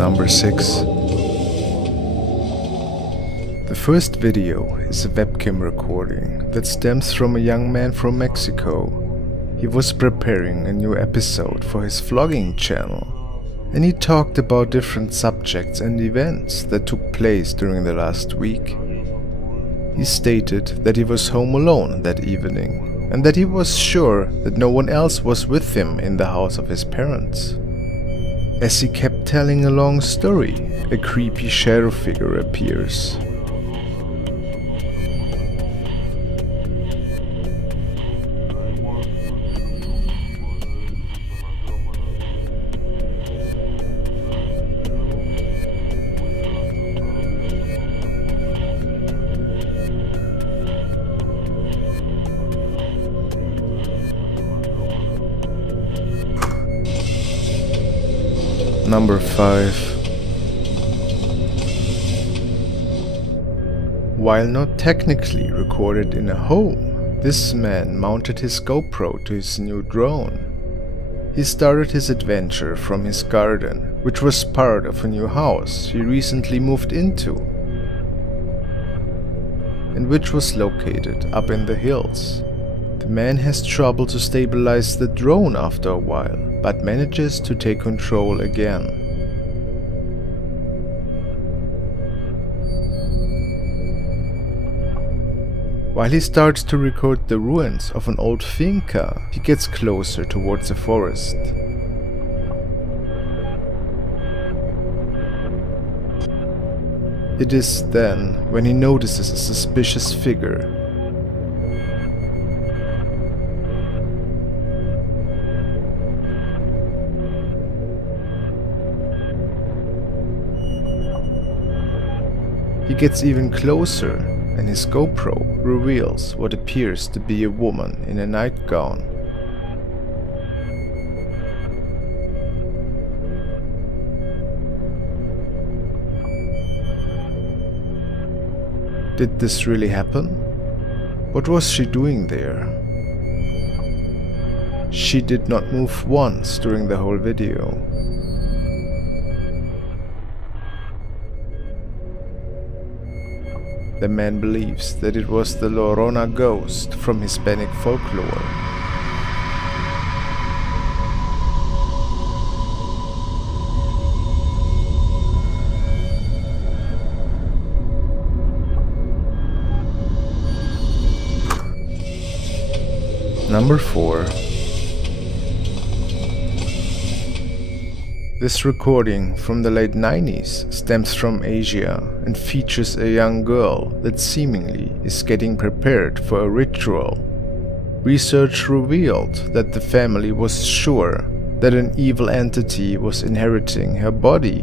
Number 6. The first video is a webcam recording that stems from a young man from Mexico. He was preparing a new episode for his vlogging channel, and he talked about different subjects and events that took place during the last week. He stated that he was home alone that evening, and that he was sure that no one else was with him in the house of his parents. As he kept telling a long story, a creepy shadow figure appears. Number 5. While not technically recorded in a home, this man mounted his GoPro to his new drone. He started his adventure from his garden, which was part of a new house he recently moved into, and which was located up in the hills. The man has trouble to stabilize the drone after a while, but manages to take control again. While he starts to record the ruins of an old finca, he gets closer towards the forest. It is then when he notices a suspicious figure. He gets even closer, and his GoPro reveals what appears to be a woman in a nightgown. Did this really happen? What was she doing there? She did not move once during the whole video. The man believes that it was the Llorona ghost from Hispanic folklore. Number 4. This recording from the late 90s stems from Asia and features a young girl that seemingly is getting prepared for a ritual. Research revealed that the family was sure that an evil entity was inheriting her body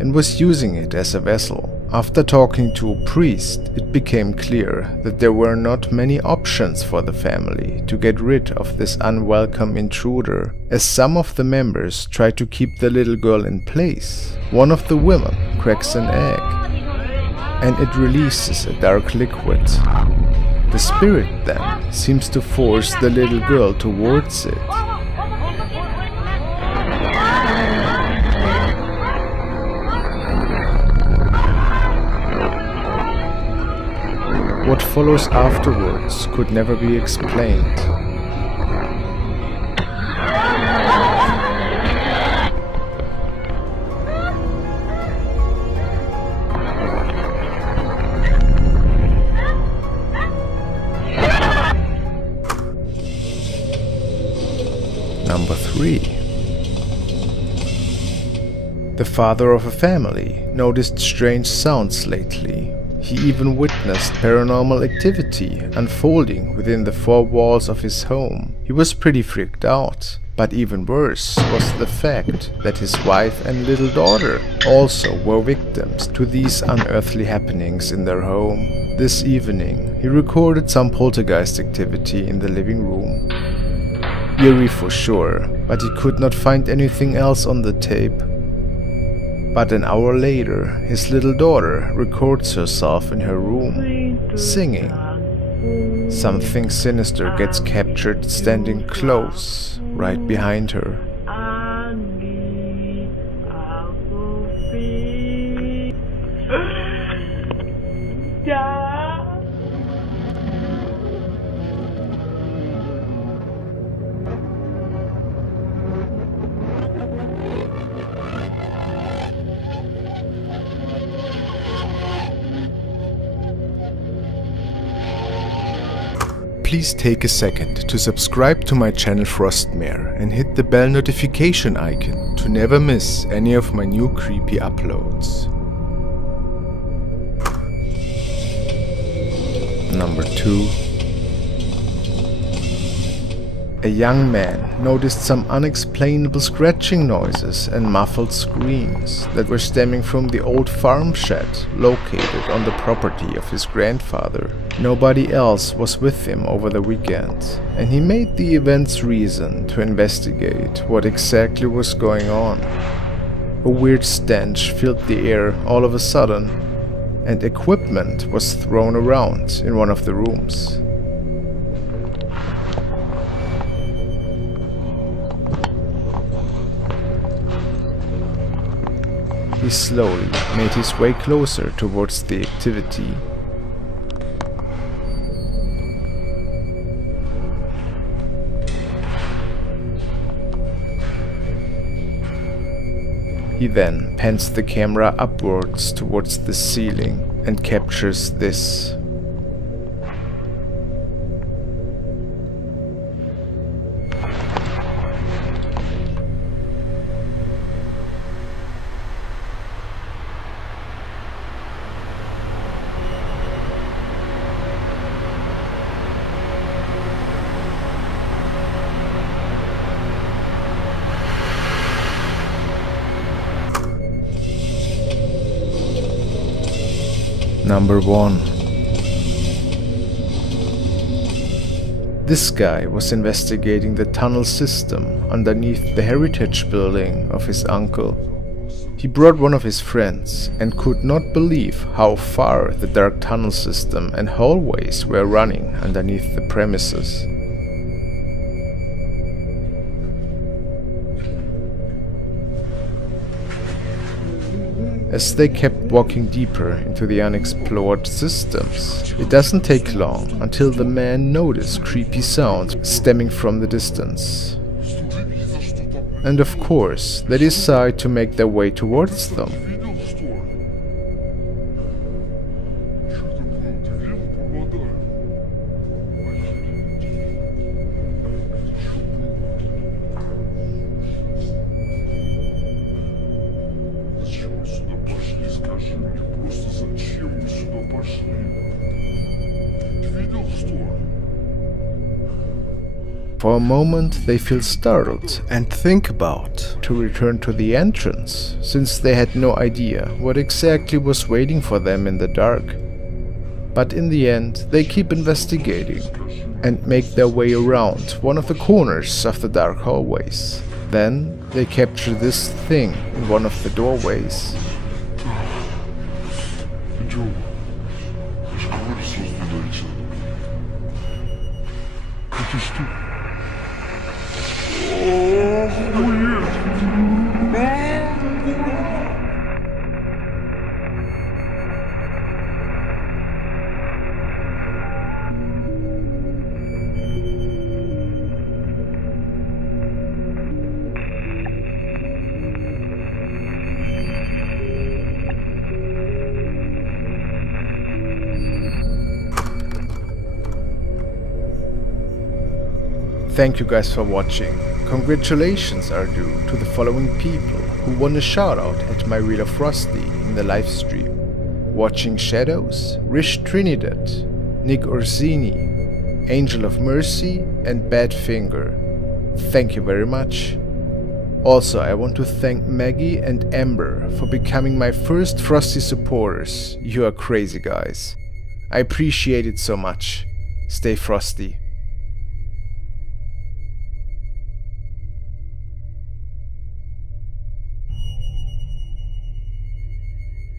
and was using it as a vessel. After talking to a priest, it became clear that there were not many options for the family to get rid of this unwelcome intruder, as some of the members try to keep the little girl in place. One of the women cracks an egg, and it releases a dark liquid. The spirit then seems to force the little girl towards it. What follows afterwards could never be explained. Number 3. The father of a family noticed strange sounds lately. He even witnessed paranormal activity unfolding within the four walls of his home. He was pretty freaked out, but even worse was the fact that his wife and little daughter also were victims to these unearthly happenings in their home. This evening, he recorded some poltergeist activity in the living room. Eerie for sure, but he could not find anything else on the tape. But an hour later, his little daughter records herself in her room, singing. Something sinister gets captured standing close, right behind her. please take a second to subscribe to my channel Frostmare and hit the bell notification icon to never miss any of my new creepy uploads. Number 2. A young man noticed some unexplainable scratching noises and muffled screams that were stemming from the old farm shed located on the property of his grandfather. Nobody else was with him over the weekend, and he made the event's reason to investigate what exactly was going on. A weird stench filled the air all of a sudden, and equipment was thrown around in one of the rooms. He slowly made his way closer towards the activity. He then pans the camera upwards towards the ceiling and captures this. Number 1. This guy was investigating the tunnel system underneath the heritage building of his uncle. He brought one of his friends and could not believe how far the dark tunnel system and hallways were running underneath the premises. As they kept walking deeper into the unexplored systems, it doesn't take long until the man noticed creepy sounds stemming from the distance. And of course, they decide to make their way towards them. For a moment they feel startled and think about to return to the entrance, since they had no idea what exactly was waiting for them in the dark. But in the end they keep investigating and make their way around one of the corners of the dark hallways. Then they capture this thing in one of the doorways. Thank you guys for watching. Congratulations are due to the following people who won a shout out at my Reel of Frosty in the live stream: Watching Shadows, Rish Trinidad, Nick Orsini, Angel of Mercy, and Badfinger. Thank you very much. Also, I want to thank Maggie and Amber for becoming my first Frosty supporters. You are crazy guys. I appreciate it so much. Stay frosty.